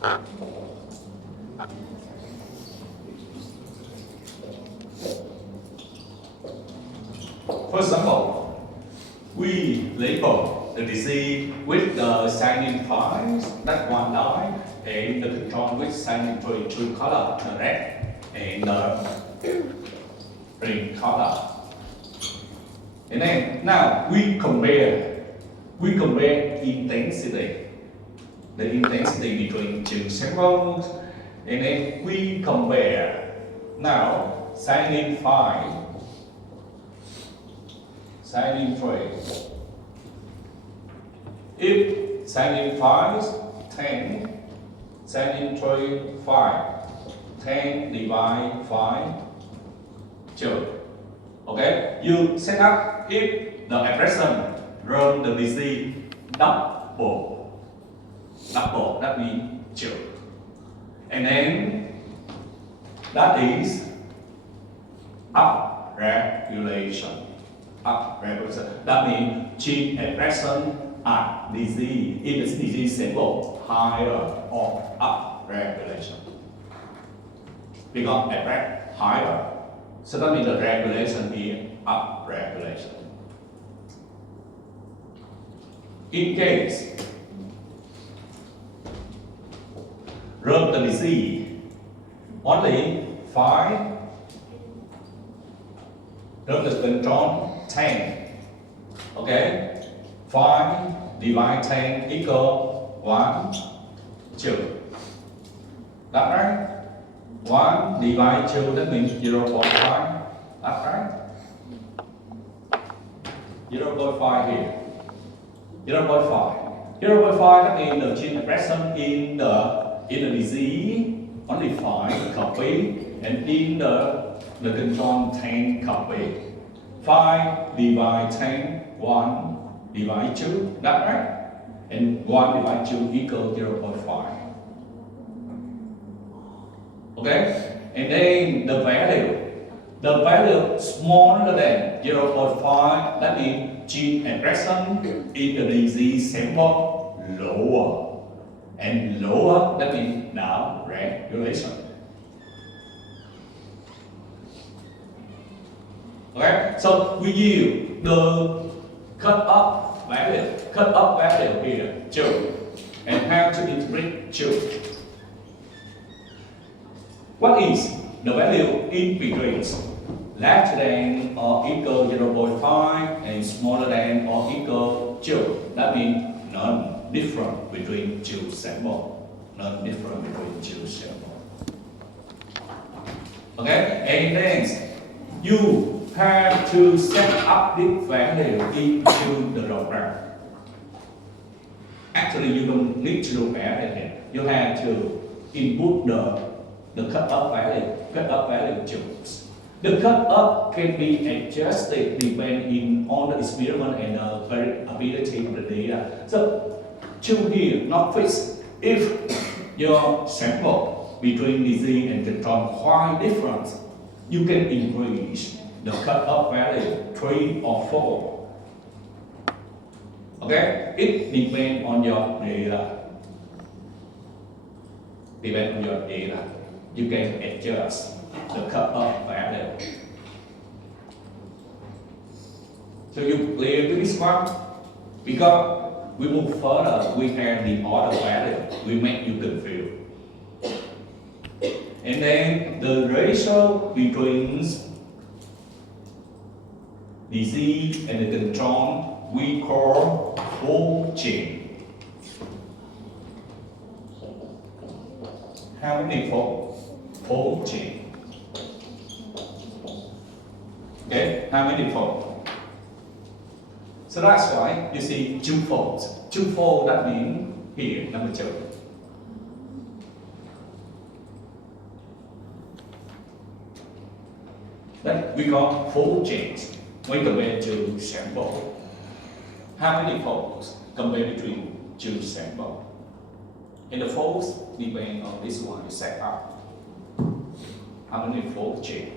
For example, we label the disease with the signing files, that one line, and the control with signing two color, the red and the green color. And then now we compare intensity, the intensity between two samples, and then we compare now signing 5, signing 3. If signing 5 10, signing 3 5, 10 divide 5 2. Okay, you set up if the expression run the disease double, that means 2. And then that is up regulation. That means gene expression at disease in the disease sample higher or up regulation. Because express higher, so that means the regulation is up regulation. In case run the disease only 5, run the control 10. Okay, 5 divide 10 equal 1, 2. That's right. 1 divide 2, that means 0.5. That's right. 0.5 here. 0.5. 0.5, that means the gene expression in the disease only 5 copy, and in the control 10 copy. 5 divide 10, 1 divide 2, that's right. And 1 divide 2 equals 0.5. Okay? And then the value smaller than 0.5, that means gene expression in the disease sample lower. And lower, that means now regulation. Okay? So we use the cut-off value here, 2. And how to interpret 2. What is the value in between? Less than or equal 0.5 and smaller than or equal 2. That means none different between two samples. None different between two samples. Okay? And then you have to set up this value into the program. Actually, you don't need to do anything. You have to input the cut-off value choose. The cut-off can be adjusted depending on the experiment and the variability of the data. So, choose here, not fixed. If your sample between disease and control quite different, you can increase the cut-off value 3 or 4. Okay? It depends on your data. You can adjust the cut-off value. So you clear this one? Because we move further, we have the order value. We make you confused. And then the ratio between disease and the control we call fold chain. How many fold chain? Okay, how many fold? So that's why you see 2 folds. 2 fold, that means here, number 2. That we call fold chains when compared to sample. How many folds compared between 2 samples? And the folds depend on this one you set up. How many fold chain?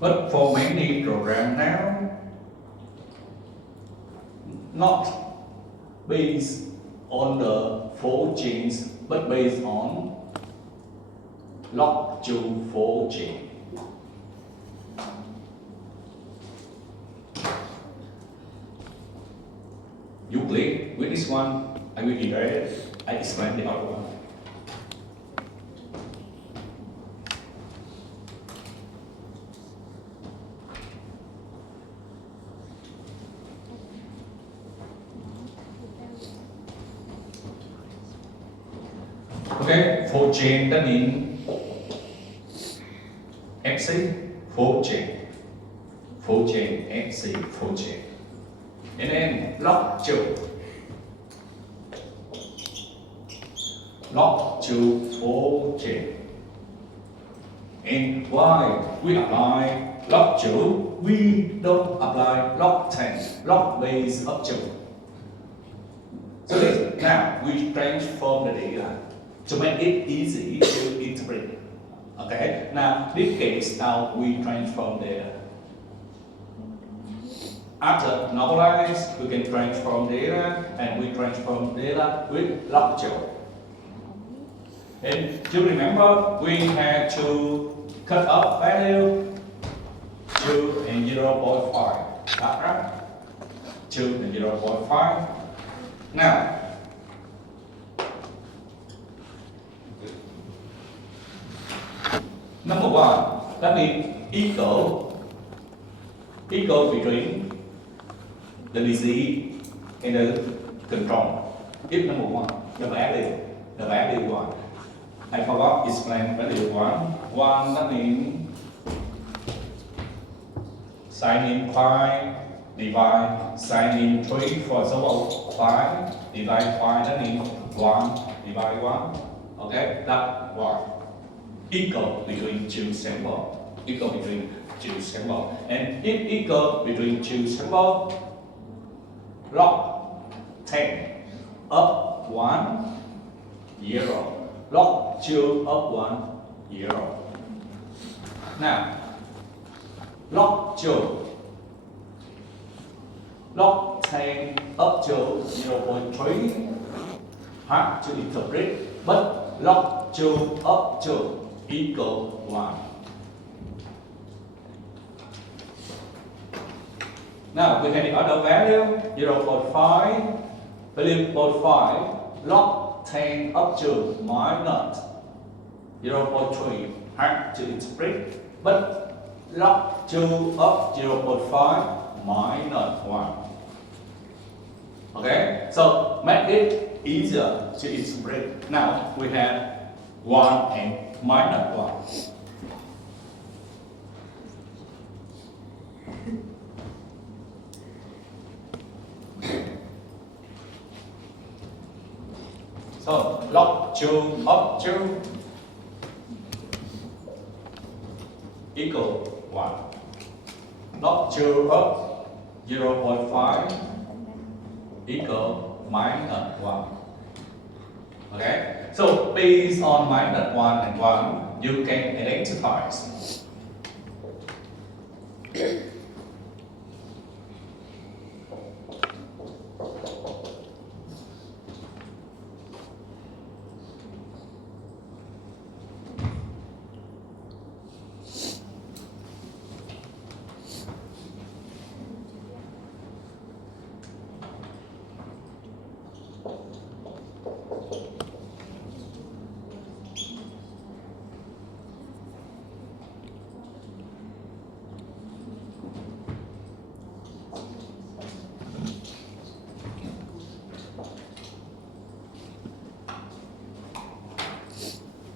But for many programs now, not based on the 4 chains, but based on lock to 4 chain. You click with this one, I will iterate it, I explain the other one. Okay, 4 chain that means FC, 4 chain. 4 chain, FC, 4 chain. And then lock to 4 chain. And why we apply lock to, we don't apply lock 10, lock base up to. So this, now we transform the data to make it easy to interpret. Okay, now this case, now we transform data. After normalize, we can transform data, and we transform data with log to. And you remember, we had to cut off value 2 and 0.5. That's right? 2 and 0.5. Now, number 1, that means equal between the DC and the control. If number 1, the value 1. I forgot to explain value 1. 1 that means sin in 5 divide sin in 3, for example, 5 divide 5, that means 1 divide 1. Okay, that's 1. Equal between 2 samples. Equal between 2 samples. And if equal between 2 samples, log 10 up 1, 0. Log 2 up 1, 0. Now, log 2. Log 10 up to 0.3 hard to interpret, but log 2 up to equal 1. Now we have the other value 0.5, value 0.5, log 10 up to minus 0.3 hard to interpret, but log 2 up 0.5 minus 1. Okay, so make it easier to interpret. Now we have 1 and minus 1. So log 2 up 2 equal 1. Log 2 up 0.5 equal minus 1. Okay? So based on minus 1 and 1, you can identify.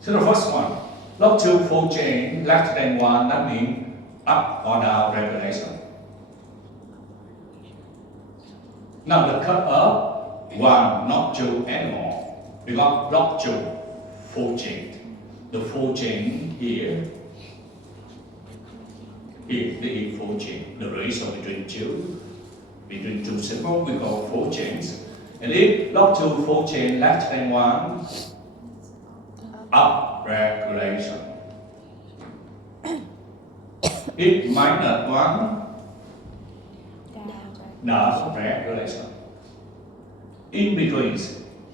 So the first one, log 2 full chain less than 1, that means up or down regulation. Now the cut up 1, not 2 anymore, because log 2 full chain. The full chain here the full chain. The ratio between two symbols we call full chains. And if log 2 full chain less than 1, up regulation. If minus 1 Down. direct relation. In between,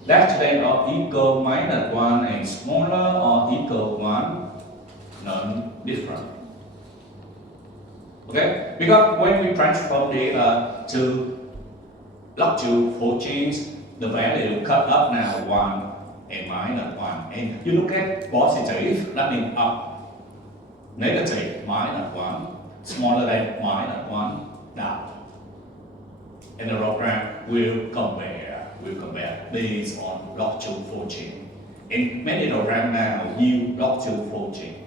less than or equal minus 1 and smaller or equal 1, non-different. Okay? Because when we transform data to log to 4 chains, the value cut up now 1 and minus 1. And you look at positive, that means up. Negative, minus 1. Smaller than minus 1, down. And the program will compare based on log to 4 chain. And many programs now use log to 4 chain,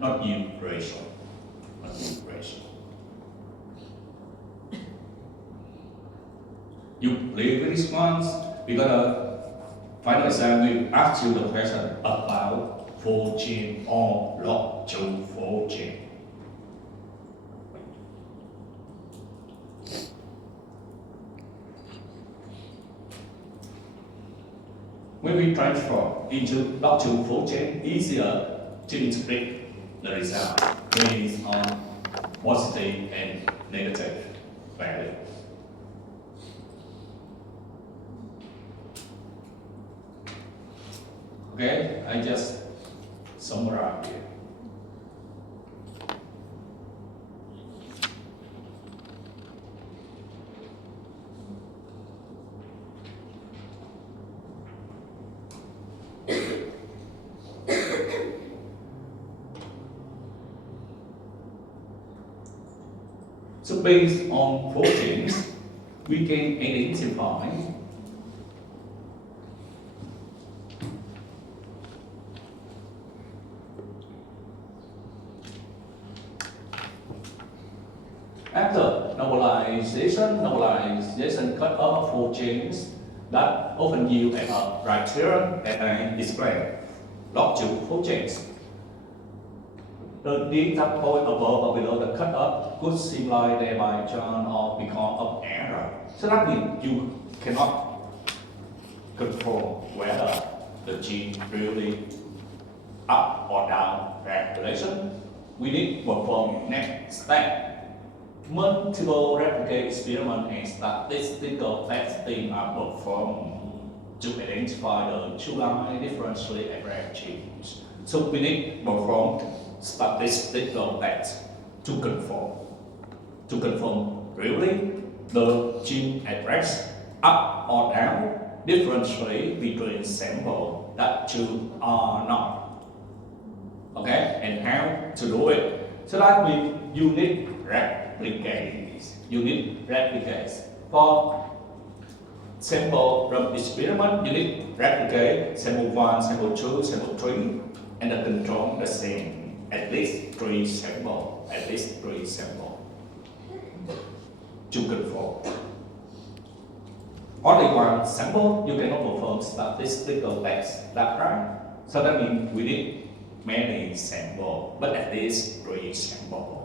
not use ratio. You play with this ones because the final exam will ask you the question about 4 chain or log to 4 chain. When we transform into log to 4 chain, easier to interpret the result based on positive and negative value. Okay, I just summarize here. So based on 4 chains, we can identify after normalization cut off 4 chains that often yield a criterion that I display log to 4 chains. The data point above or below the cutoff could seem like they by chance or because of error. So that means you cannot control whether the gene really up or down regulation. We need to perform next step. Multiple replicate experiment and statistical testing are performed to identify the two-line differentially average genes. So we need to perform statistical tests to confirm really the gene address up or down differentially between sample that two are not. Okay, and how to do it? So that means you need replicates. For sample from experiment, you need replicate sample 1, sample 2, sample 3, and the control the same. At least three samples to control. Only one sample, you cannot perform statistical test, that's right? So that means we need many samples, but at least three samples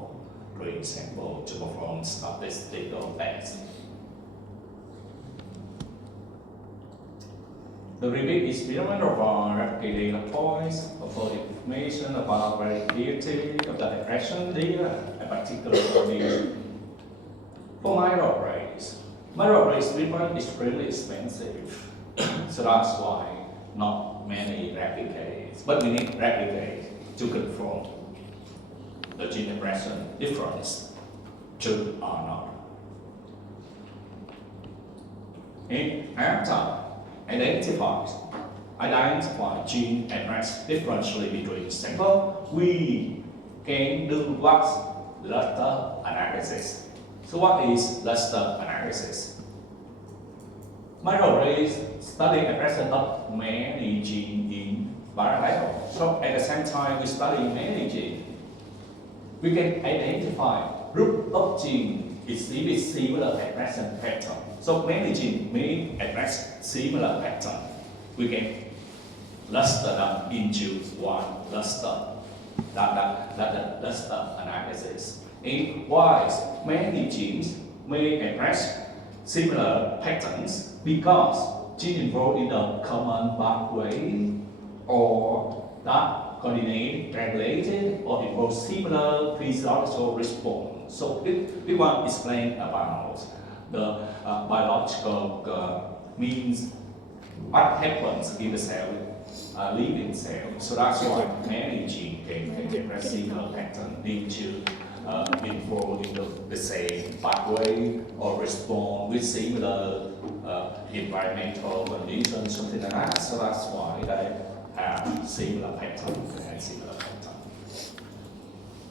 to perform statistical test. The repeat experiment of replicating data points for information about variability of the expression data, in particular for microarrays. Microarray experiment is really expensive, so that's why not many replicates. But we need replicates to confirm the gene expression difference, true or not. And after identify gene address differentially between sample, we can do what's cluster analysis. So what is cluster analysis? Microarrays study expression of many genes in variable. So at the same time we study many genes, we can identify group of genes exhibit similar expression pattern. So many genes may address similar pattern. We can cluster them into one cluster. That's the cluster analysis. And why many genes may address similar patterns? Because genes involved in a common pathway or that coordinate, regulated, or involve similar physiological response. So we want to explain about the biological means what happens in the cell, living cell. So that's why many genes can express similar pattern into involved in the same pathway or respond with similar environmental conditions, something like that. So that's why they have similar patterns and similar